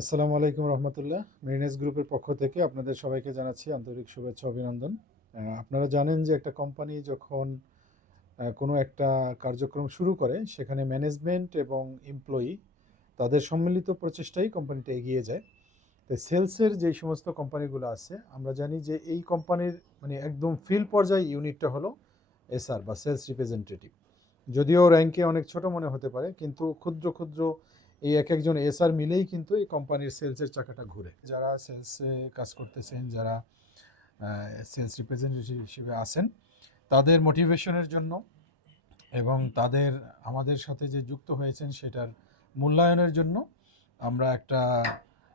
আসসালামু আলাইকুম রহমতুল্লাহ। মেরিনেস গ্রুপের পক্ষ থেকে আপনাদের সবাইকে জানাচ্ছি আন্তরিক শুভেচ্ছা অভিনন্দন। আপনারা জানেন যে একটা কোম্পানি যখন কোনো একটা কার্যক্রম শুরু করে, সেখানে ম্যানেজমেন্ট এবং এমপ্লয়ি তাদের সম্মিলিত প্রচেষ্টাই কোম্পানিটা এগিয়ে যায়। তো সেলসের যেই সমস্ত কোম্পানিগুলো আছে, আমরা জানি যে এই কোম্পানির মানে একদম ফিল্ড পর্যায়ে ইউনিটটা হলো এসআর বা সেলস রিপ্রেজেন্টেটিভ যদিও র্যাঙ্কে অনেক ছোট মনে হতে পারে, কিন্তু ক্ষুদ্র ক্ষুদ্র এই এক একজন এসআর মিলেই কিন্তু এই কোম্পানির সেলসের চাকাটা ঘুরে। যারা সেলসে কাজ করতেছেন, যারা সেলস রিপ্রেজেন্টেটিভ হিসেবে আছেন, তাদের মোটিভেশনের জন্য এবং তাদের, আমাদের সাথে যে যুক্ত হয়েছেন সেটার মূল্যায়নের জন্য আমরা একটা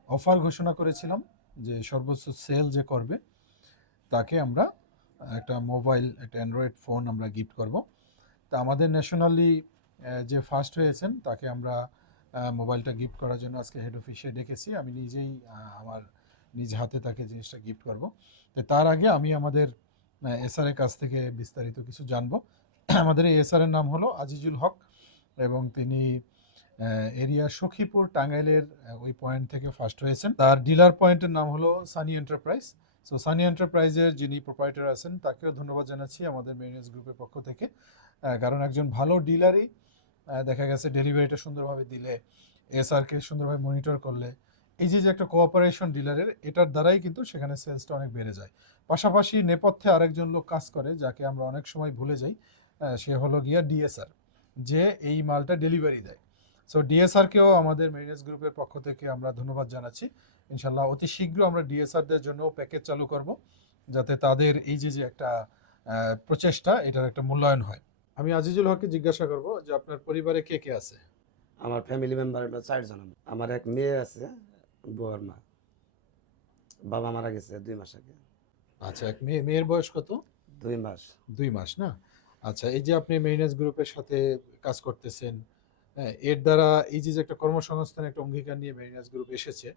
অফার ঘোষণা করেছিলাম যে সর্বোচ্চ সেল যে করবে, তাকে আমরা একটা মোবাইল একটা অ্যান্ড্রয়েড ফোন আমরা গিফট করব। তা আমাদের ন্যাশনালি যে ফার্স্ট হয়েছেন, তাকে আমরা মোবাইলটা গিফট করার জন্য আজকে হেড অফিসে ডেকেছি। আমি নিজেই আমার নিজ হাতে তাকে জিনিসটা গিফট করব। তো তার আগে আমি আমাদের এসআর এর কাছ থেকে বিস্তারিত কিছু জানব। আমাদের এই এসআর এর নাম হলো আজিজুল হক এবং তিনি এরিয়া সখীপুর টাঙ্গাইলের ওই পয়েন্ট থেকে ফার্স্ট হয়েছেন। তার ডিলার পয়েন্টের নাম হলো সানি এন্টারপ্রাইজ সো সানি এন্টারপ্রাইজের যিনি প্রোপাইটার আছেন, তাকেও ধন্যবাদ জানাচ্ছি আমাদের মেরিনেস গ্রুপের পক্ষ থেকে। কারণ একজন ভালো ডিলারই দেখা গেছে ডেলিভারিটা সুন্দরভাবে দিলে এসআরকে সুন্দরভাবে মনিটর করলে, এই যে যে একটা কোঅপারেশন ডিলারের এটার দ্বারাই কিন্তু সেখানে সেলসটা অনেক বেড়ে যায়। পাশাপাশি নেপথ্যে আরেকজন লোক কাজ করে, যাকে আমরা অনেক সময় ভুলে যাই সে হলো গিয়া ডিএসআর যে এই মালটা ডেলিভারি দেয়। সো ডিএসআরকেও আমাদের মেরিনেস গ্রুপের পক্ষ থেকে আমরা ধন্যবাদ জানাচ্ছি। ইনশাল্লাহ অতি শীঘ্র আমরা ডিএসআরদের জন্য প্যাকেজ চালু করব, যাতে তাদের এই যে যে একটা প্রচেষ্টা, এটার একটা মূল্যায়ন হয়। আমি আজিজুল হককে জিজ্ঞাসা করব যে আপনার পরিবারে কে কে আছে? আমার ফ্যামিলি মেম্বার হলো চারজন। আমি। আমার এক মেয়ে আছে বউয়ার মা। বাবা মারা গেছে দুই মাস আগে। আচ্ছা এক মেয়ে মেয়ের বয়স কত? দুই মাস। দুই মাস না? আচ্ছা এই যে আপনি মেরিনেস গ্রুপের সাথে কাজ করতেছেন হ্যাঁ, এর দ্বারা এই যে একটা কর্মসংস্থানের একটা অঙ্গীকার নিয়ে মেরিনেস গ্রুপ এসেছে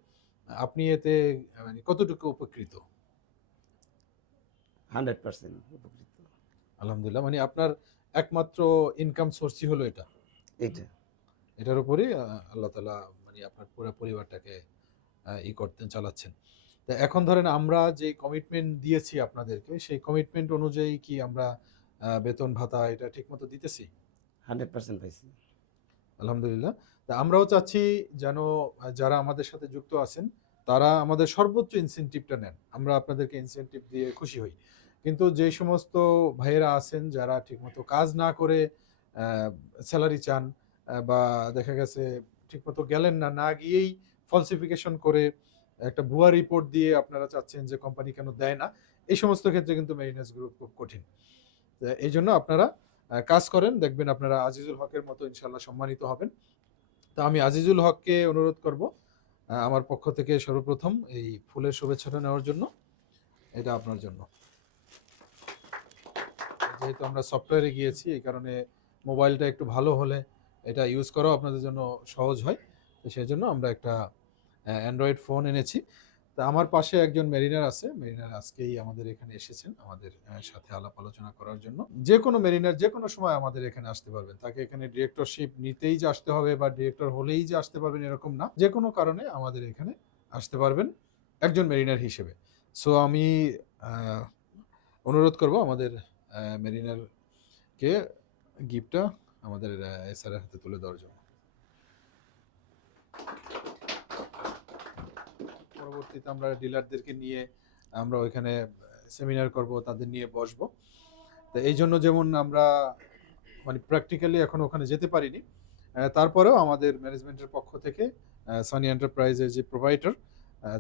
আপনি এতে মানে কতটুকু উপকৃত? হান্ড্রেড পার্সেন্ট উপকৃত। আলহামদুলিল্লাহ মানে আপনার একমাত্র ইনকাম সোর্সই হলো এটা। এইটা। এটার উপরেই আল্লাহ তালা মানে আপনার পুরো পরিবারটাকে ই করতেন চালাচ্ছেন। তা এখন ধরেন আমরা যে কমিটমেন্ট দিয়েছি আপনাদেরকে সেই কমিটমেন্ট অনুযায়ী কি আমরা বেতন ভাতা এটা ঠিকমতো দিতেছি? হান্ড্রেড পার্সেন্ট পাইছি। আলহামদুলিল্লাহ। তা আমরাও চাচ্ছি যেন যারা আমাদের সাথে যুক্ত আছেন তারা আমাদের সর্বোচ্চ ইনসেনটিভটা নেন। আমরা আপনাদেরকে ইনসেন্টিভ দিয়ে খুশি হই। কিন্তু যে সমস্ত ভাইয়েরা আছেন যারা ঠিকমতো কাজ না করে স্যালারি চান বা দেখা গেছে ঠিকমতো গেলেন না না গিয়েই ফলসিফিকেশন করে একটা ভুয়া রিপোর্ট দিয়ে আপনারা চাচ্ছেন যে কোম্পানি কেন দেয় না, এই সমস্ত ক্ষেত্রে কিন্তু মেরিনেস গ্রুপ খুব কঠিন। এই জন্য আপনারা কাজ করেন, দেখবেন আপনারা আজিজুল হকের মতো ইনশাল্লাহ সম্মানিত হবেন। তো আমি আজিজুল হককে অনুরোধ করব আমার পক্ষ থেকে সর্বপ্রথম এই ফুলের শুভেচ্ছাটা নেওয়ার জন্য, এটা আপনার জন্য। যেহেতু আমরা সফটওয়্যারে গিয়েছি, এই কারণে মোবাইলটা একটু ভালো হলে এটা ইউজ করাও আপনাদের জন্য সহজ হয়। তো সেই জন্য আমরা একটা অ্যান্ড্রয়েড ফোন এনেছি। তা আমার পাশে একজন মেরিনার আছে। মেরিনার আজকেই আমাদের এখানে এসেছেন, আমাদের সাথে আলাপ আলোচনা করার জন্য। যে কোনো মেরিনার যে কোনো সময় আমাদের এখানে আসতে পারবেন। তাকে এখানে ডিরেক্টরশিপ নিতেই যে আসতে হবে বা ডিরেক্টর হলেই যে আসতে পারবেন এরকম না। যে কোনো কারণে আমাদের এখানে আসতে পারবেন একজন মেরিনার হিসেবে। সো আমি অনুরোধ করব আমাদের মেরিনারকে গিফটটা আমাদের এসআর হাতে তুলে দেওয়ার জন্য। পরবর্তীতে আমরা ডিলারদেরকে নিয়ে আমরা ওইখানে সেমিনার করব, তাদের নিয়ে বসবো। তো এই জন্য যেমন আমরা মানে প্র্যাকটিক্যালি এখন ওখানে যেতে পারিনি তারপরেও আমাদের ম্যানেজমেন্টের পক্ষ থেকে সানি এন্টারপ্রাইজের যে প্রোভাইডার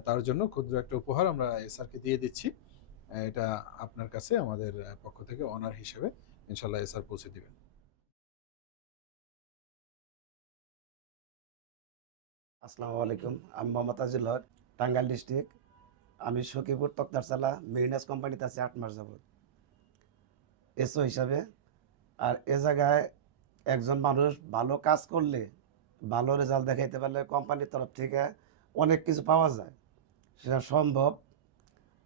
তার জন্য ক্ষুদ্র একটা উপহার আমরা এসআরকে দিয়ে দিচ্ছি। এটা আপনার কাছে আমাদের পক্ষ থেকে অনার হিসেবে ইনশাল্লাহ এসআর পৌঁছে দিবেন। আসসালামু আলাইকুম, আমি মোহাম্মদ আজিল হক, টাঙ্গাইল ডিস্ট্রিক্ট। আমি সখীপুর তক্তারচালা মেরিনাস কোম্পানিতে আছি আট মাস যাবত এসও হিসাবে, আর এ জায়গায় একজন মানুষ ভালো কাজ করলে, ভালো রেজাল্ট দেখাইতে পারলে কোম্পানির তরফ থেকে অনেক কিছু পাওয়া যায়। সেটা সম্ভব।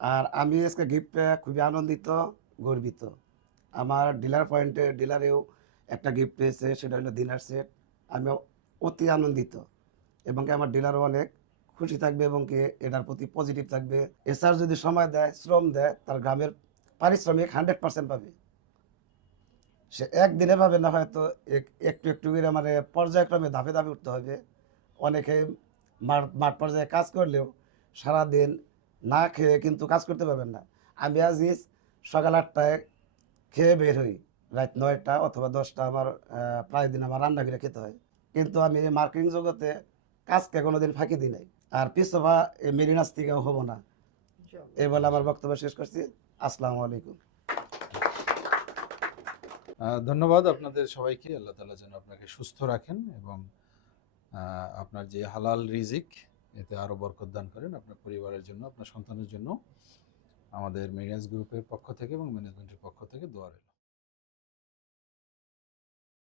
আর আমি আজকে গিফট পেয়ে খুবই আনন্দিত, গর্বিত। আমার ডিলার পয়েন্টে ডিলারেও একটা গিফট পেয়েছে, সেটা হলো ডিনার সেট আমি অতি আনন্দিত এবং আমার ডিলারও অনেক খুশি থাকবে এবং কি এটার প্রতি পজিটিভ থাকবে। এছাড়া যদি সময় দেয়, শ্রম দেয়, তার গ্রামের পারিশ্রমিক হান্ড্রেড পার্সেন্ট পাবে। সে একদিনে পাবে না হয়তো, এক- একটু একটু করে মানে পর্যায়ক্রমে ধাপে ধাপে উঠতে হবে। অনেকে মাঠ মাঠ পর্যায়ে কাজ করলেও সারাদিন না খেয়ে কিন্তু কাজ করতে পারবেন না। আমি আজ সকাল আটটায় খেয়ে বের হই। রাত নয়টা অথবা দশটা আমার প্রায় দিন আমার রান্না করে খেতে হয়। কিন্তু আমি মার্কেটিং জগতে কাজকে কোনোদিন ফাঁকি দিই নাই। আর পিছবা এই মেরিনাস থেকেও হব না। এই বলে আমার বক্তব্য শেষ করছি। আসসালামু আলাইকুম। ধন্যবাদ আপনাদের সবাইকে। আল্লাহ তালা যেন আপনাকে সুস্থ রাখেন এবং আপনার যে হালাল রিজিক এতে আরও বরকত দান করেন আপনার পরিবারের জন্য, আপনার সন্তানের জন্য। আমাদের মেরিনাস গ্রুপের পক্ষ থেকে এবং ম্যানেজমেন্টের পক্ষ থেকে দোয়া রইল।